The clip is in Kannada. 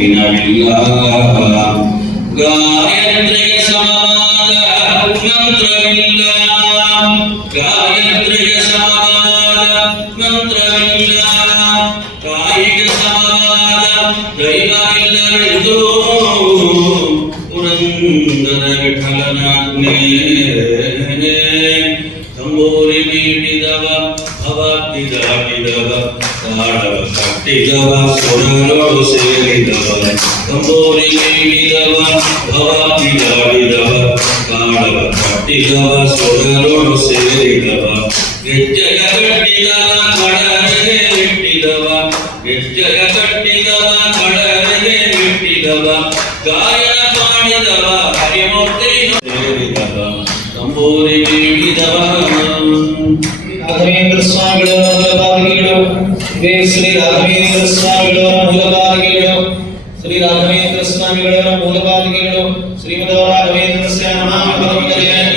ದಿನವಿಲ್ಲ. ಗಾಯತ್ರಿಗೆ ಸಮವಾದ ಮಂತ್ರವಿಲ್ಲ, ಗಾಯತ್ರಿಗೆ ಸಮವಾದ ಮಂತ್ರವಿಲ್ಲ, ತಾಯಿಗೆ ಸಮವಾದ ದೈವವಿಲ್ಲವೆಂದು ಪುರಂದರ ವಿಠಲನಾಜ್ಞೆ. ತಂಬೂರಿ ಮೀಟಿದವ ಅವಾತಿ ದಾಟಿದವ ತಾಡವ ಕಟ್ಟಿದವ ಸುರನೋಡು ಸೇರಿದವ. ತಂಬೂರಿ ಮೀಟಿದವ ಅವಾತಿ ದಾಟಿದವ ತಾಡವ ಕಟ್ಟಿದವ ಸುರನೋಡು ಸೇರಿದವ. ಗೆಜ್ಜೆಯ ಕಟ್ಟಿದವ ಕಡಲೆಗೆ ಇಟ್ಟಿದವ, ಗೆಜ್ಜೆಯ ಕಟ್ಟಿದವ ಕಡಲೆಗೆ ಇಟ್ಟಿದವ. ಗಾಯನ ಮಾಡಿದವ ಹರಿಮೂರ್ತಿ ಸೇರಿದವ, ತಂಬೂರಿ ಮೀಟಿದವ. ರಾಘವೇಂದ್ರ ಸ್ವಾಮಿಗಳವರ ಮೂಲಪಾದಗಳು, ಶ್ರೀ ರಾಘವೇಂದ್ರ ಸ್ವಾಮಿಗಳವರ ಮೂಲಪಾದಗಳು, ಶ್ರೀ ರಾಘವೇಂದ್ರ ಸ್ವಾಮಿಗಳವರ ಮೂಲಪಾದಗಳು. ಶ್ರೀಮದ್ ರಾಘವೇಂದ್ರ ಸ್ವಾಮಿ